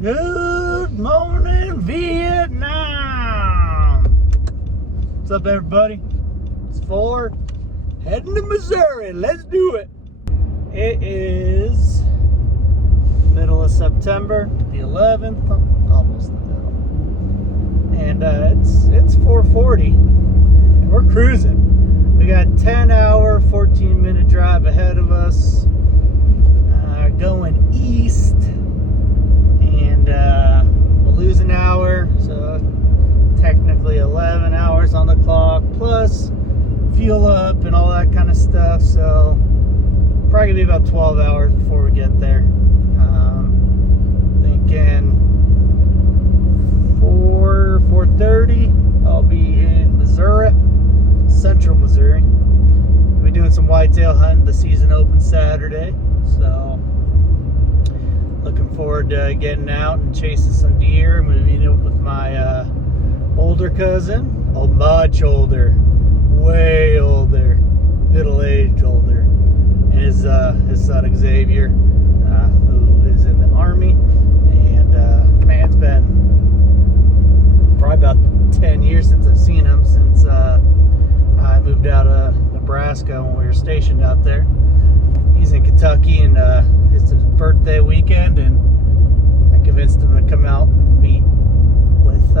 Good morning, Vietnam. What's up, everybody? It's 4, heading to Missouri. Let's do it. It is middle of September, the 11th, almost the middle, and it's 4:40, and we're cruising. We got 10-hour, 14-minute drive ahead of us, going east. And we'll lose an hour, so technically 11 hours on the clock, plus fuel up and all that kind of stuff. So probably gonna be about 12 hours before we get there. Thinking 4:30 I'll be in Missouri, central Missouri. We'll be doing some whitetail hunting. The season opens Saturday, so looking forward to getting out and chasing some deer. I'm going to meet up with my older cousin, much older, way older, middle-aged older, and his son Xavier, who is in the Army. And man, it's been probably about 10 years since I've seen him, since I moved out of Nebraska when we were stationed out there. He's in Kentucky, and it's his birthday weekend, and I convinced him to come out and meet with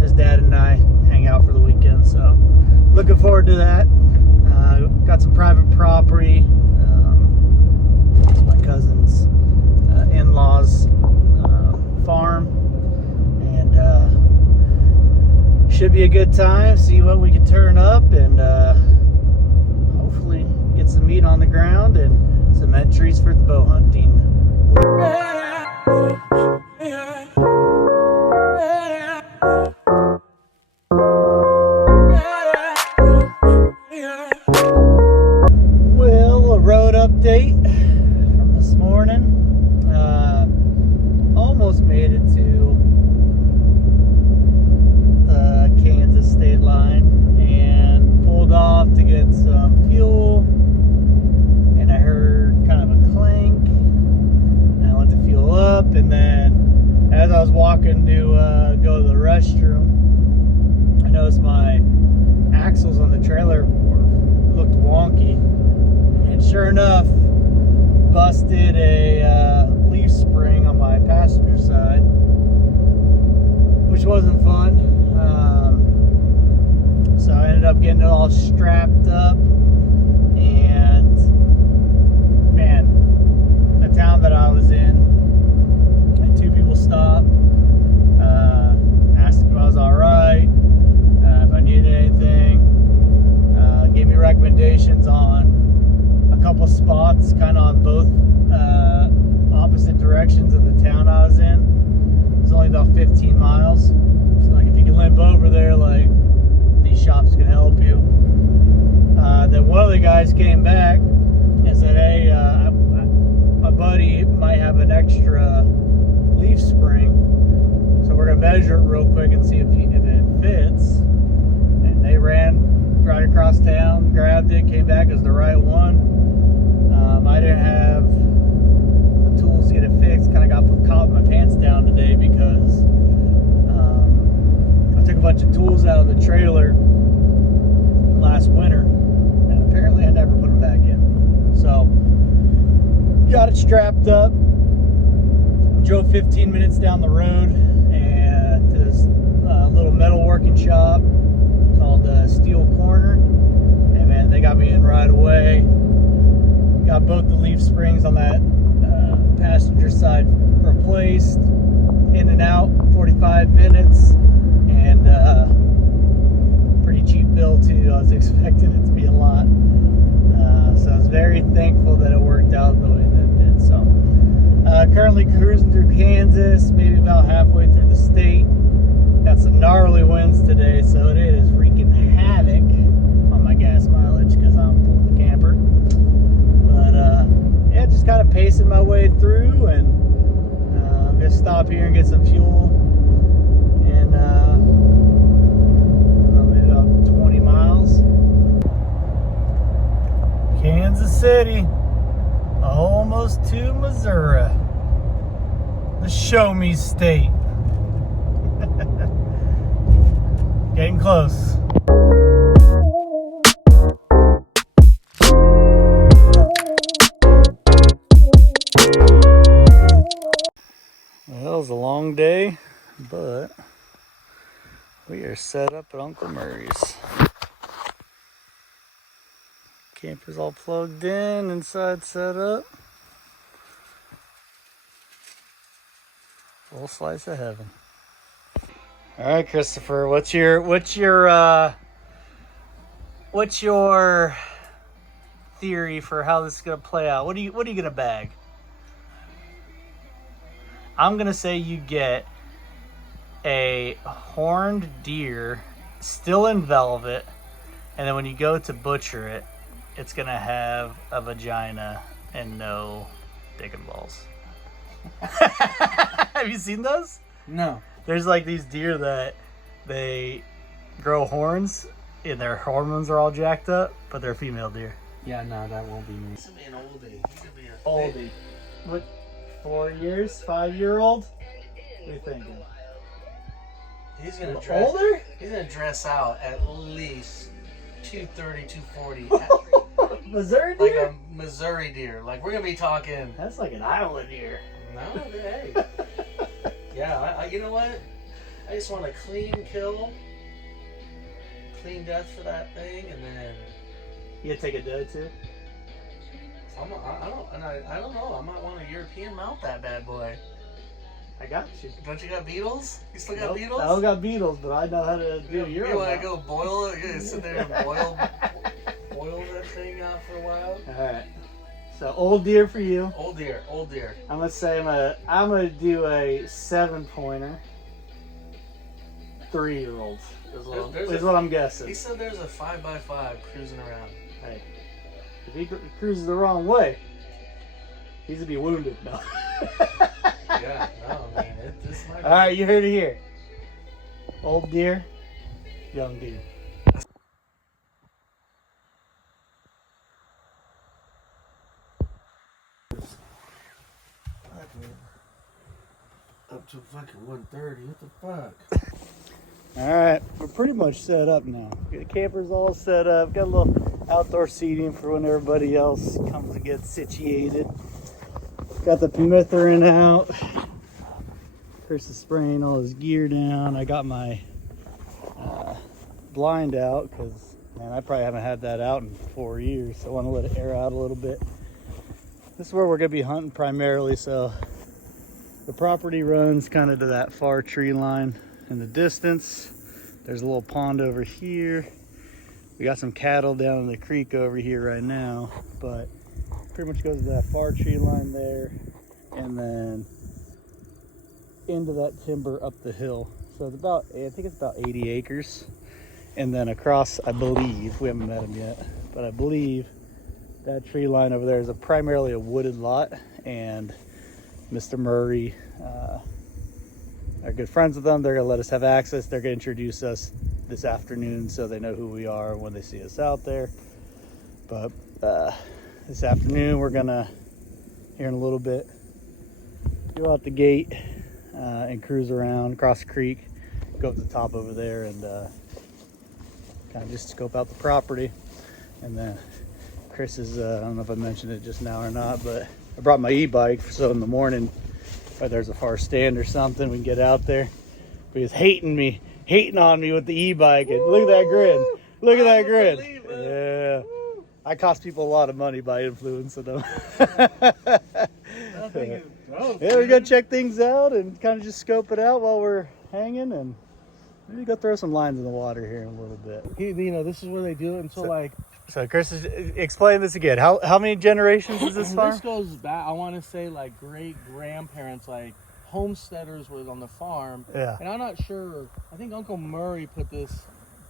his dad and I, hang out for the weekend. So looking forward to that. Got some private property. It's my cousin's in-laws farm, and should be a good time. See what we can turn up, and hopefully get some meat on the ground and some entries for the bow hunting. Well, a road update from this morning. Almost made it to the Kansas state line and pulled off to get some fuel. I heard kind of a clank, and I went to fuel up, and then as I was walking to go to the restroom, I noticed my axles on the trailer looked wonky, and sure enough, busted a leaf spring on my passenger side, which wasn't fun. So I ended up getting it all strapped up, and man, the town that I was in, and 2 people stopped, asked if I was alright, if I needed anything, gave me recommendations on a couple spots, kind of on both opposite directions of the town I was in. It's only about 15 miles, so like if you can limp over there, like these shops can help you. Then one of the guys came back and said, hey, my buddy might have an extra leaf spring, so we're gonna measure it real quick and see if it fits. And they ran right across town, grabbed it, came back as the right one. I didn't have the tools to get it fixed. Kind of got caught with my pants down today because I took a bunch of tools out of the trailer last winter, and apparently I never put them back in. So got it strapped up, drove 15 minutes down the road and to this little metalworking shop called Steel Corner, and man, they got me in right away. Got both the leaf springs on that passenger side replaced, in and out, 45 minutes, and pretty cheap bill too. I was expecting it to be a lot. So I was very thankful that it worked out the way that it did. So currently cruising through Kansas, maybe about halfway through the state. Got some gnarly winds today, so it is wreaking havoc on my gas mileage because I'm pulling the camper. But yeah, just kind of pacing my way through, and I'm gonna stop here and get some fuel, and maybe about 20 miles. Kansas City, almost to Missouri. The show me state. Getting close. Well, it was a long day, but we are set up at Uncle Murray's. Camper's all plugged in, inside set up. Full slice of heaven. All right, Christopher, what's your theory for how this is gonna play out? What are you gonna bag? I'm gonna say you get a horned deer, still in velvet, and then when you go to butcher it, it's gonna have a vagina and no dick and balls. Have you seen those? No. There's like these deer that they grow horns and their hormones are all jacked up, but they're female deer. Yeah, no, that won't be me. He's gonna be an oldie. He's gonna be an Oldie. What? 4 years? 5-year-old? What are you thinking? He's gonna dress. Older? He's gonna dress out at least 230, 240. Missouri Like deer? a Missouri deer. Like we're gonna be talking. That's like an Iowa deer. No, hey. Yeah, I you know what? I just want a clean kill, clean death for that thing, and then You take a doe too? I don't know. I might want a European mount that bad boy. I got you. Don't you got beetles? You still got Nope, beetles? I don't got beetles, but I know how to do You Euro. want to go boil it? You sit there and boil that thing out for a while. All right. So old deer for you. Old deer, old deer. I'm gonna say I'm gonna do a 7-pointer. 3-year-old is what I'm guessing. He said there's a 5x5 cruising around. Hey, if he cruises the wrong way, he's gonna be wounded. No. Yeah, no, I mean this might. All right, you heard it here. Old deer, young deer. Up to fucking 130. What the fuck? All right, we're pretty much set up now. The camper's all set up. Got a little outdoor seating for when everybody else comes and gets situated. Got the permethrin out. Chris is spraying all his gear down. I got my blind out because, man, I probably haven't had that out in 4 years. So I want to let it air out a little bit. This is where we're going to be hunting primarily. So the property runs kind of to that far tree line in the distance. There's a little pond over here. We got some cattle down in the creek over here right now, but pretty much goes to that far tree line there and then into that timber up the hill. So it's about, I think it's about 80 acres. And then across, I believe, we haven't met him yet, but I believe that tree line over there is primarily a wooded lot, and Mr. Murray, are good friends with them. They're gonna let us have access. They're gonna introduce us this afternoon so they know who we are when they see us out there. But this afternoon we're gonna, here in a little bit, go out the gate and cruise around across the creek, go up the top over there and kind of just scope out the property. And then Chris is, I don't know if I mentioned it just now or not, but I brought my e-bike so in the morning if there's a far stand or something we can get out there. But he's hating on me with the e-bike, and look at that grin. Look at that grin. Yeah. I cost people a lot of money by influencing them. Yeah, we gotta check things out and kind of just scope it out while we're hanging, and maybe go throw some lines in the water here in a little bit. You know, this is where they do it until like. So Chris, explain this again. How many generations is this farm? This goes back, I want to say like great grandparents, like homesteaders was on the farm. Yeah. And I'm not sure, I think Uncle Murray put this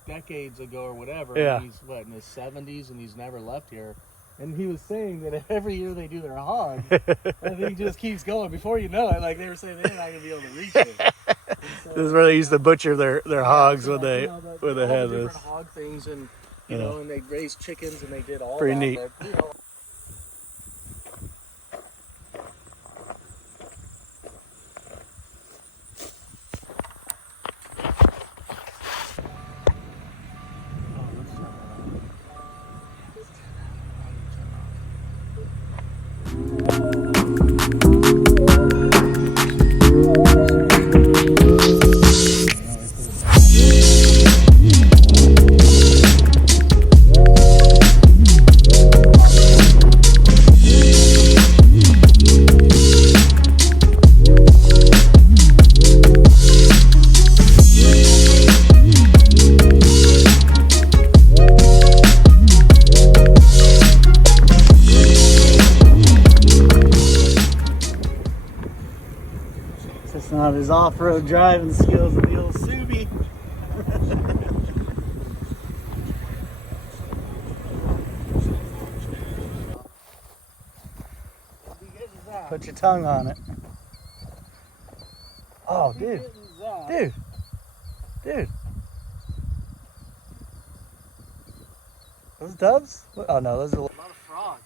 decades ago or whatever. Yeah. And he's in his 70s and he's never left here. And he was saying that every year they do their hog, I think just keeps going. Before you know it, like they were saying they're not gonna be able to reach it. So, This is where they used to butcher their hogs so when they all the had different this. hog things, and you know, and they raised chickens and they did all Pretty that. neat. But, you know, It's not his off-road driving skills of the old Subi. Put your tongue on it. Oh, dude. Dude. Those doves? Oh no, those are A lot of frogs.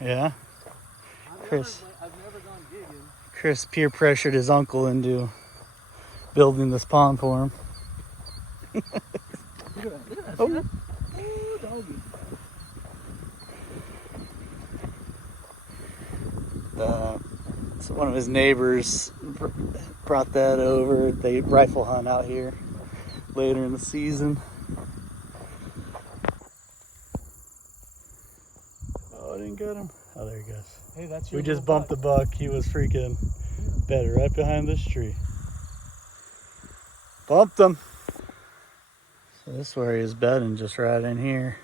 yeah. Chris. I've never gone gigging. Chris peer pressured his uncle into building this pond for him. Look at that. Oh. See that? Oh, doggy. So one of his neighbors brought that over. They rifle hunt out here later in the season. Oh, I didn't get him. Oh, there he goes. Hey, that's your We just little bumped the buck. He was freaking better right behind this tree. Bumped him. So this is where he was bedding, just right in here.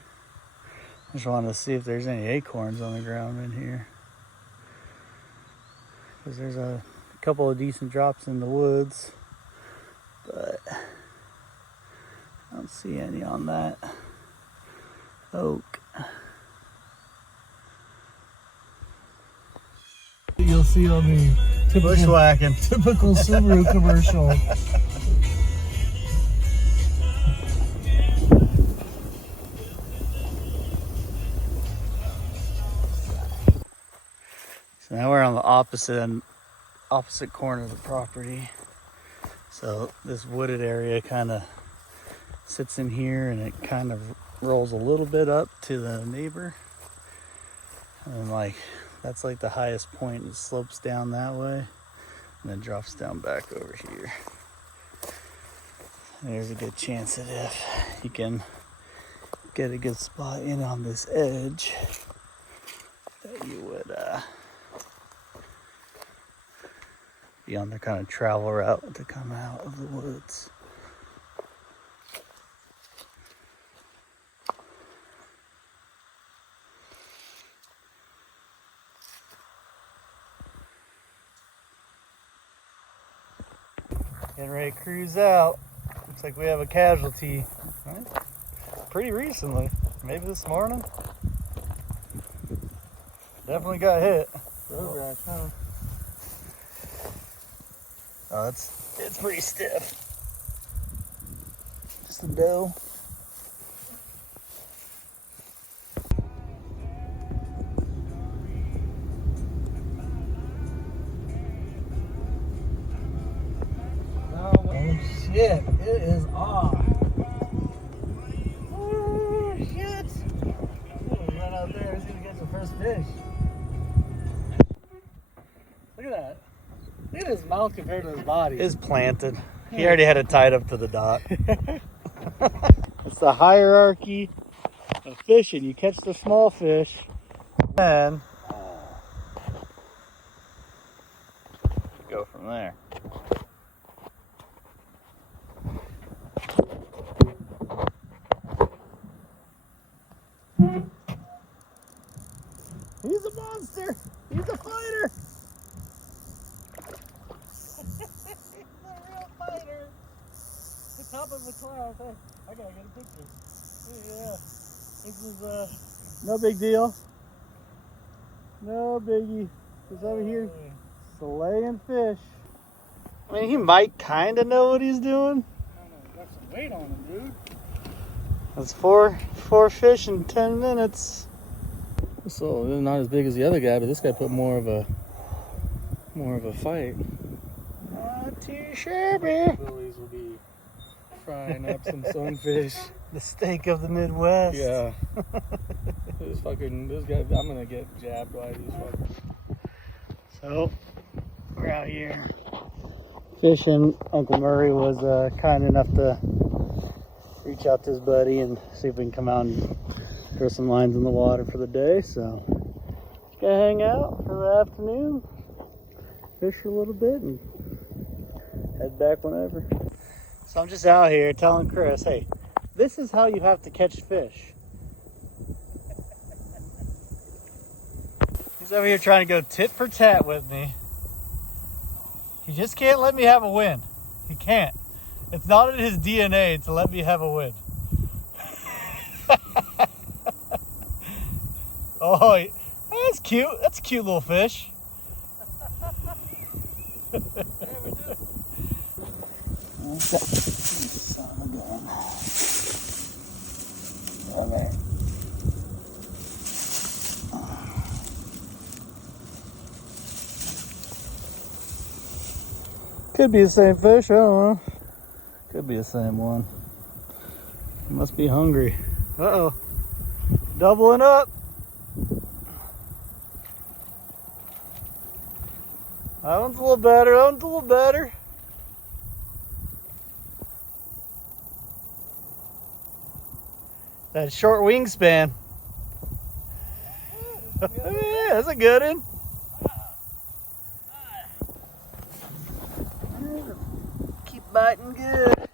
Just wanted to see if there's any acorns on the ground in here. Because there's a couple of decent drops in the woods. But I don't see any on that oak. You'll see on the Bushwhacking. typical Subaru commercial. So now we're on the opposite corner of the property. So this wooded area kind of sits in here and it kind of rolls a little bit up to the neighbor. And like that's like the highest point. It slopes down that way and then drops down back over here. There's a good chance that if you can get a good spot in on this edge, that you would be on their kind of travel route to come out of the woods. Getting ready to cruise out. Looks like we have a casualty. Right? Pretty recently. Maybe this morning. Definitely got hit. Road rash, huh? Oh, it's pretty stiff. Just a doe. Oh shit, it is off. Oh shit. We'll run out there and see if we get the first fish. Look at that. Look at his mouth compared to his body. It's planted. He already had it tied up to the dock. It's the hierarchy of fishing. You catch the small fish, and go from there. He's a monster. He's a fighter. He's a real fighter. The top of the class. I gotta get a picture. Yeah. This is No big deal. No biggie. He's over here slaying fish. I mean, he might kind of know what he's doing. got some weight on him, dude. That's four fish in 10 minutes. So not as big as the other guy, but this guy put more of a fight. Not too shabby. Billies will be frying up some sunfish. The steak of the Midwest. Yeah. This guy, I'm gonna get jabbed by these fuckers. So, we're out here fishing. Uncle Murray was kind enough to reach out to his buddy and see if we can come out and throw some lines in the water for the day. So, just gonna hang out for the afternoon, fish a little bit, and head back whenever. So I'm just out here telling Chris, hey, this is how you have to catch fish. He's over here trying to go tit for tat with me. He just can't let me have a win. He can't. It's not in his DNA to let me have a win. Oh, that's cute. That's a cute little fish. Could be the same fish, I don't know. Could be the same one. He must be hungry. Uh-oh. Doubling up. That one's a little better, that one's a little better. That short wingspan. Yeah, that's a good one. Keep biting good.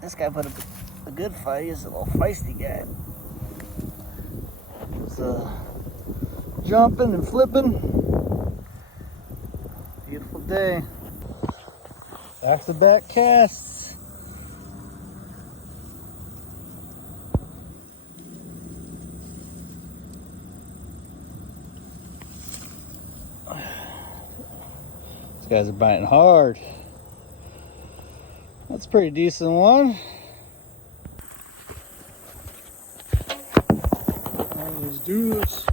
This guy put a good fight. He's a little feisty guy. He's jumping and flipping. Beautiful day. Back to back casts. These guys are biting hard. That's a pretty decent one. Let's do this.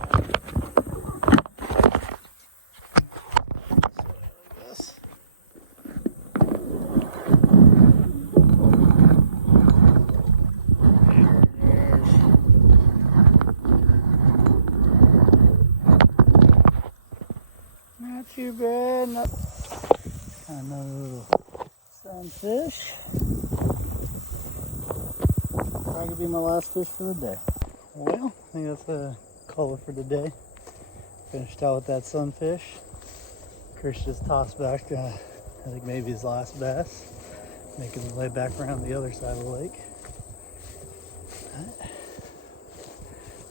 Not too bad. Not another little sunfish. Probably be my last fish for the day. Well, I think that's a color for today. Finished out with that sunfish. Chris just tossed back, I think maybe his last bass, making his way back around the other side of the lake.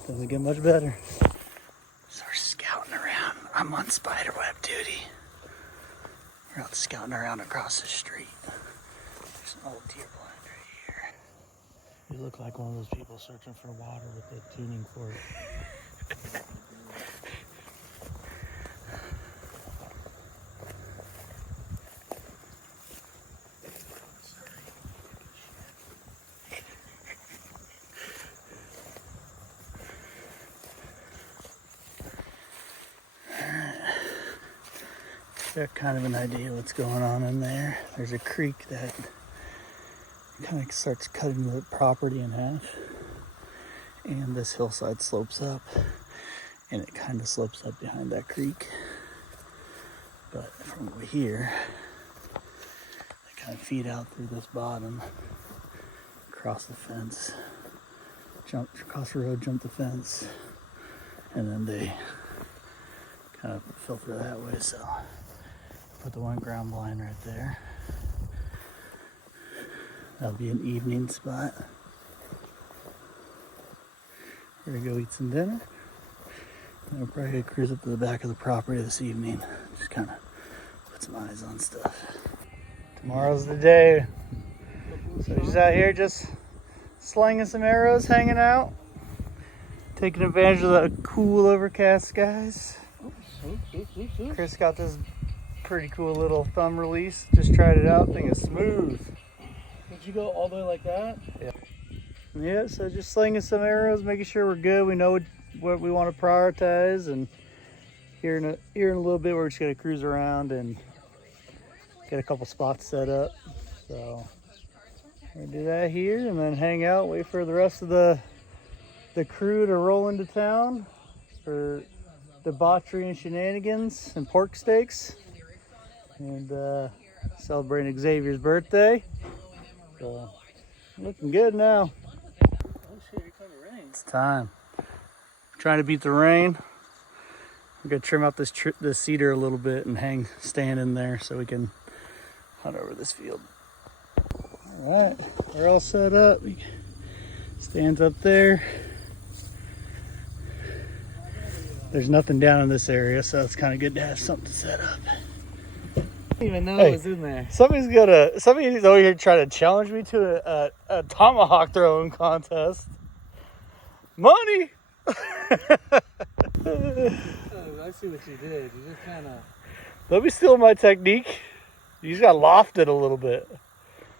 Doesn't get much better. So we're scouting around. I'm on spiderweb duty. We're out scouting around across the street. There's an old deer blind right here. You look like one of those people searching for water with the tuning fork. Got kind of an idea what's going on in there. There's a creek that kind of starts cutting the property in half, and this hillside slopes up, and it kind of slopes up behind that creek. But from over here, they kind of feed out through this bottom, across the fence, jump across the road, jump the fence, and then they kind of filter that way. So put the one ground blind right there. That'll be an evening spot. We're gonna go eat some dinner. And we're probably gonna cruise up to the back of the property this evening. Just kind of put some eyes on stuff. Tomorrow's the day. So just out here just slinging some arrows, hanging out. Taking advantage of the cool overcast skies. Chris got this pretty cool little thumb release. Just tried it out. Thing is smooth. Did you go all the way like that? Yeah. Yeah, so just slinging some arrows, making sure we're good. We know what we want to prioritize, and here in a little bit we're just gonna cruise around and get a couple spots set up. So we're gonna do that here and then hang out, wait for the rest of the crew to roll into town for debauchery and shenanigans and pork steaks, and celebrating Xavier's birthday. So looking good now. Oh shit, here comes the rain. It's time. Trying to beat the rain. We're gonna trim out this cedar a little bit and stand in there so we can hunt over this field. All right, we're all set up. Stands up there. There's nothing down in this area, so it's kind of good to have something set up. didn't even know Hey. it was in there. Somebody's over here trying to challenge me to a tomahawk throwing contest. Money! Oh, I see what you did. You just kind of. Don't be stealing my technique. You just got lofted a little bit.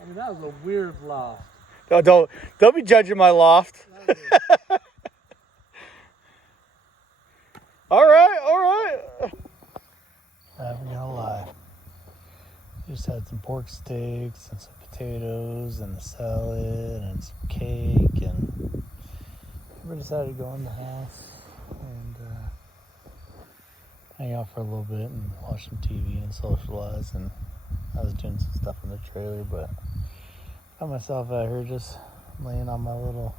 I mean, that was a weird loft. No, don't be judging my loft. All right. I'm gonna lie. Just had some pork steaks and some potatoes and a salad and some cake, and we decided to go in the house and hang out for a little bit and watch some TV and socialize. And I was doing some stuff in the trailer, but I found myself out here just laying on my little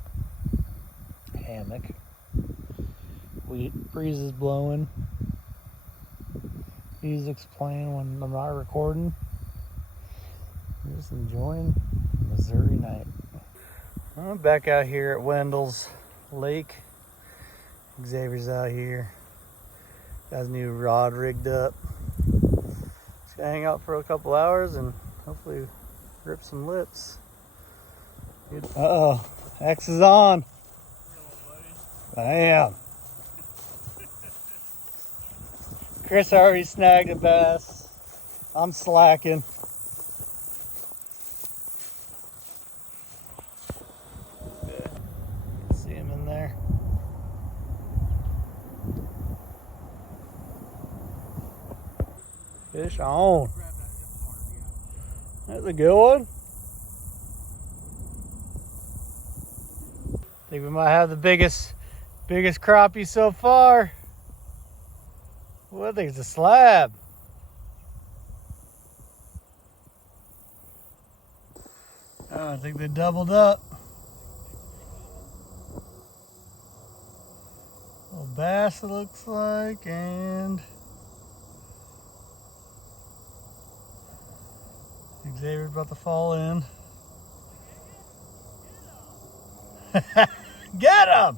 hammock. Breeze is blowing. Music's playing when I'm not recording. I'm just enjoying Missouri night. I'm back out here at Wendell's Lake. Xavier's out here. Got his new rod rigged up. Just gonna hang out for a couple hours and hopefully rip some lips. Uh-oh, X is on. Bam. Chris already snagged a bass. I'm slacking. See him in there. Fish on. That's a good one. Think we might have the biggest crappie so far. Well, I think it's a slab. Oh, I think they doubled up. Little bass, it looks like, and Xavier's about to fall in. Get him!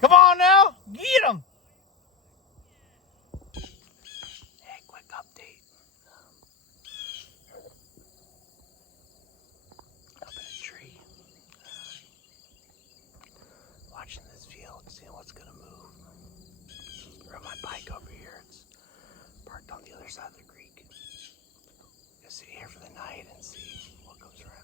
Come on now, get him! Hey, quick update. Up in a tree, watching this field, seeing what's gonna move. Run my bike over here. It's parked on the other side of the creek. Gonna sit here for the night and see what comes around.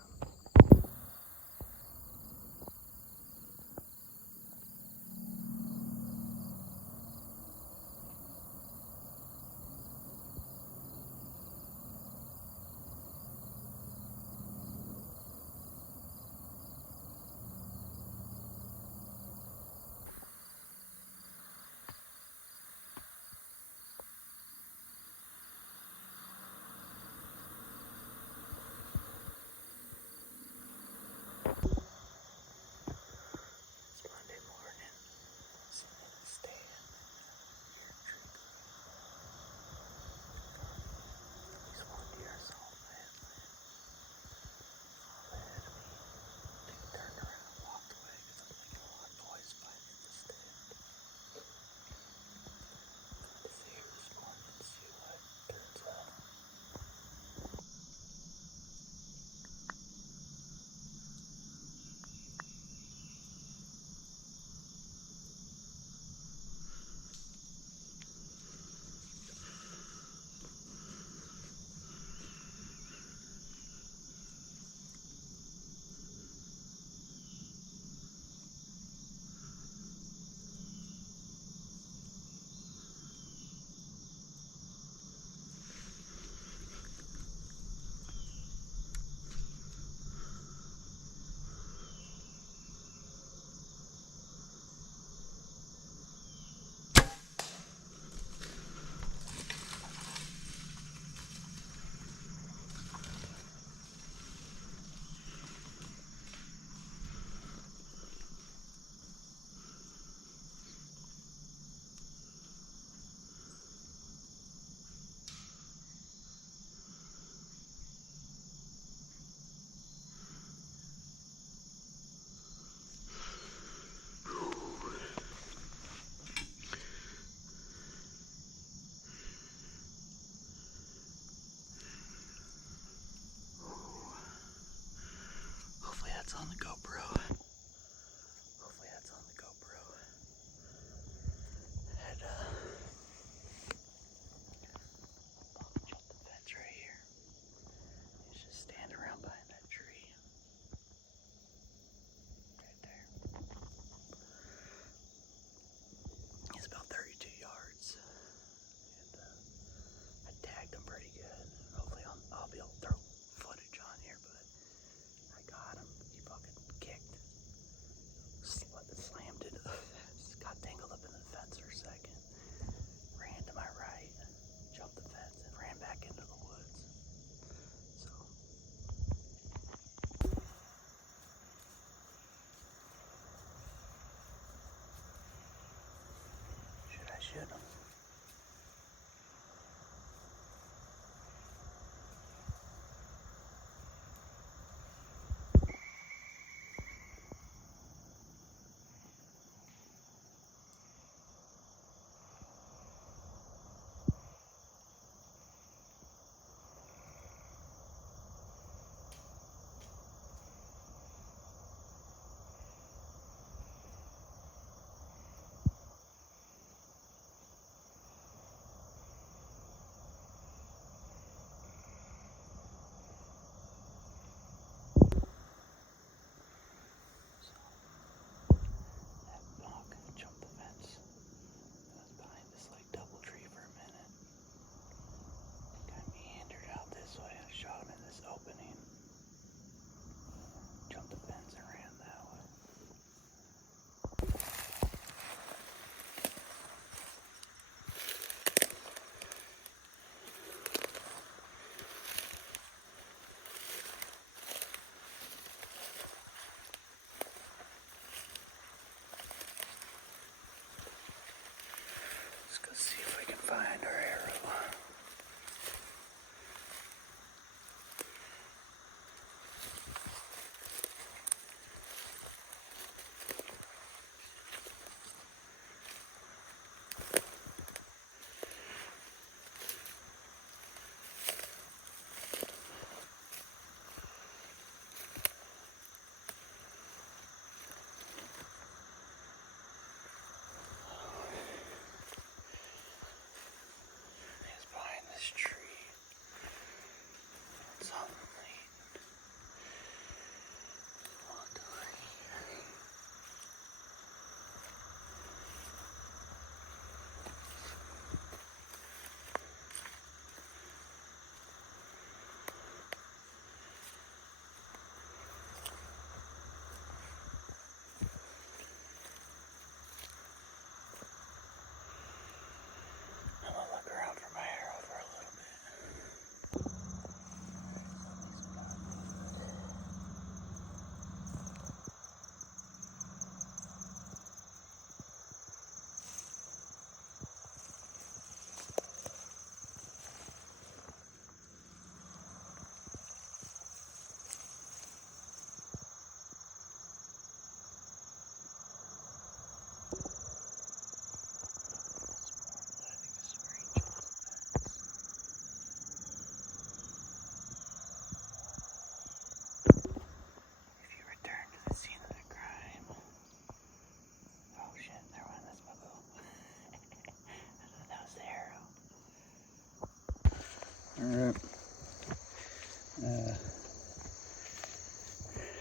Alright.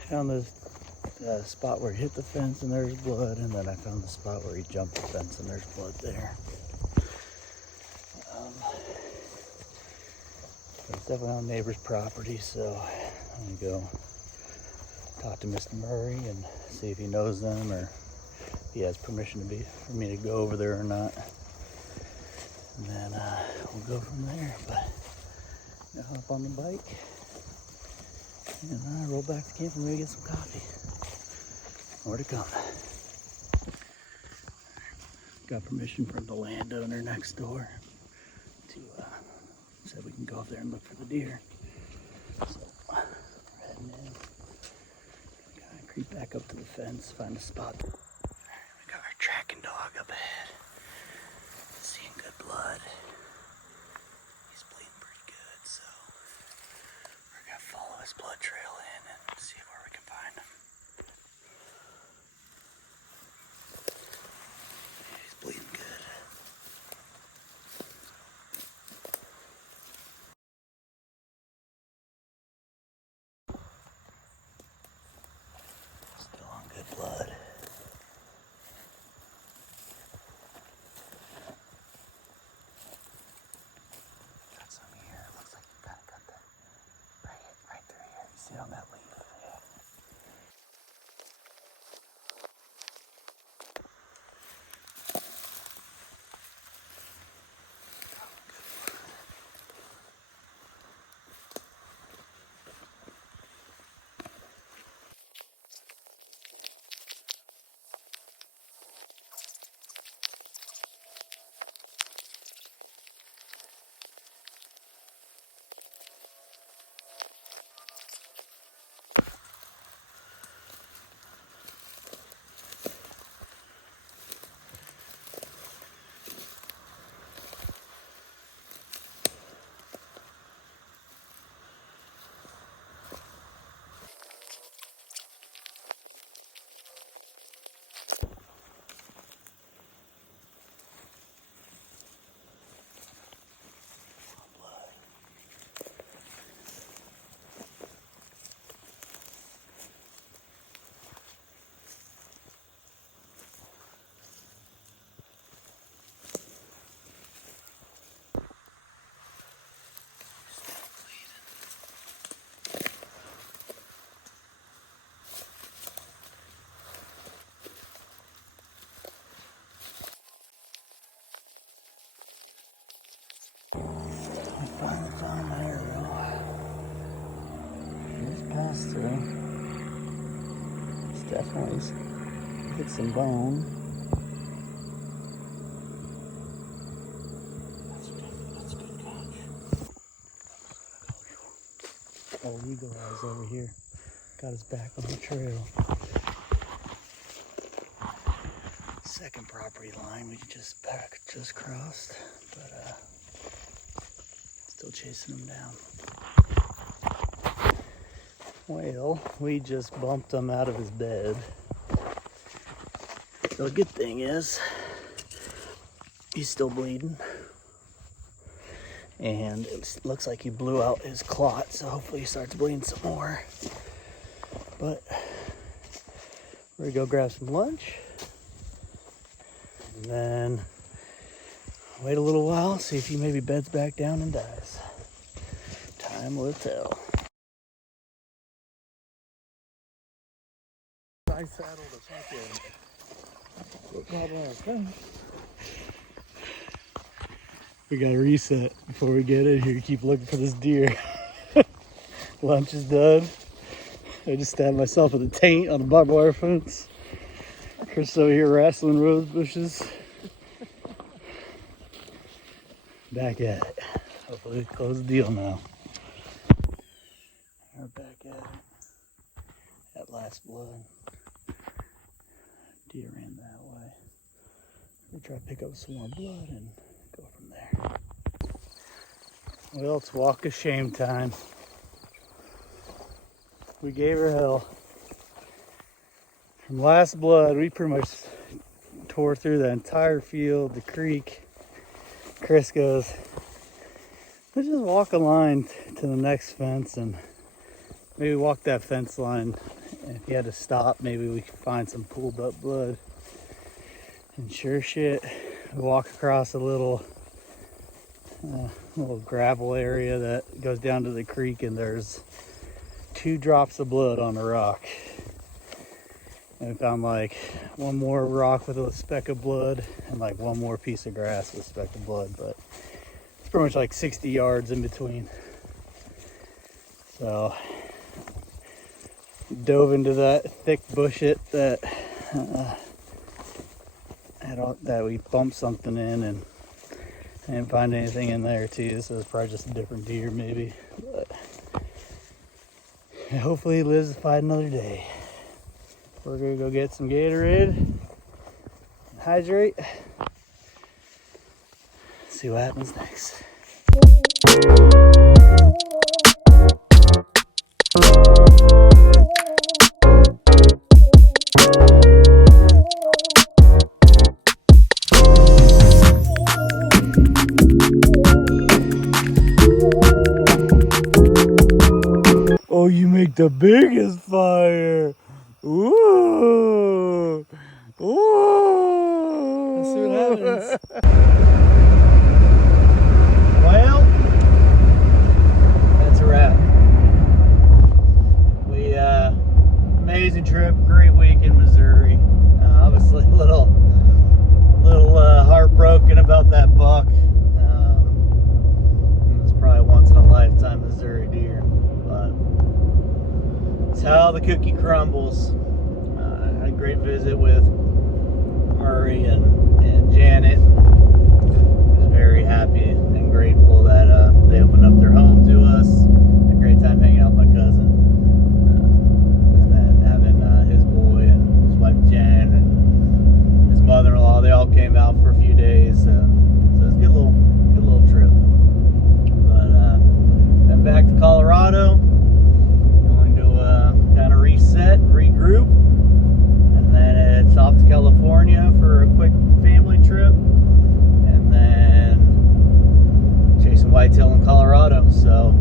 Found the spot where he hit the fence and there's blood, and then I found the spot where he jumped the fence and there's blood there. But it's definitely on neighbor's property, so I'm gonna go talk to Mr. Murray and see if he knows them or if he has permission for me to go over there or not. And then we'll go from there. But I'm gonna hop on the bike and roll back to camp and maybe get some coffee. More to come. Got permission from the landowner next door to said we can go up there and look for the deer. So we're heading in. Gotta creep back up to the fence, find a spot. We got our tracking dog up ahead. Seeing good blood. He's bleeding pretty good, so we're gonna follow his blood trail in and see where we can find him. Yeah, he's bleeding good. Still on good blood. Got some here. Looks like you kind of got that right through here. You see it on that leaf? Yeah. Finally found my arrow. Just passed through. It's definitely hit some bone. That's a good catch. Old eagle eyes over here. Got his back on the trail. Second property line we just crossed, but still chasing him down. Well, we just bumped him out of his bed. The good thing is, he's still bleeding. And it looks like he blew out his clot, so hopefully he starts bleeding some more. But we're gonna go grab some lunch. And then wait a little while, see if he maybe beds back down and dies. Time will tell. I saddled a pumpkin. We gotta reset before we get in here. Keep looking for this deer. Lunch is done. I just stabbed myself with a taint on a barbed wire fence. Chris over here wrestling rose bushes. Back at it. Hopefully close the deal now. We're back at it. That last blood. Deer ran that way. We'll try to pick up some more blood and go from there. Well, it's walk of shame time. We gave her hell. From last blood, we pretty much tore through the entire field, the creek. Chris goes, Let's just walk a line to the next fence and maybe walk that fence line. And if you had to stop, maybe we could find some pooled up blood. And sure shit, we walk across a little gravel area that goes down to the creek, and there's 2 drops of blood on a rock. And we found like one more rock with a speck of blood and like one more piece of grass with a speck of blood, but it's pretty much like 60 yards in between. So dove into that thick bushit that we bumped something in, and I didn't find anything in there too. So it's probably just a different deer maybe, but hopefully he lives to fight another day. We're gonna go get some Gatorade, hydrate, see what happens next. Oh, you make the biggest fire. Ooh. Ooh. Let's see what happens. Well, that's a wrap. We amazing trip, great week in Missouri. Obviously a little heartbroken about that buck. It's probably once in a lifetime Missouri deer, but it's how the cookie crumbles. I had a great visit with Murray and Janet. I was very happy and grateful that they opened up their home to us. Had a great time hanging out with my cousin. And then having his boy and his wife Jen and his mother-in-law, they all came out for a few days. So it was a good little trip. But then back to Colorado. Going to kind of reset and regroup. And then it's off to California for a quick family trip. And then chasing whitetail in Colorado. So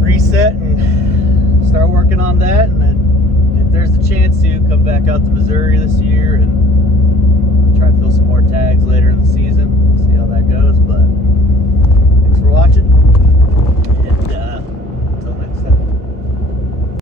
reset and start working on that. And then if there's a chance to come back out to Missouri this year and try to fill some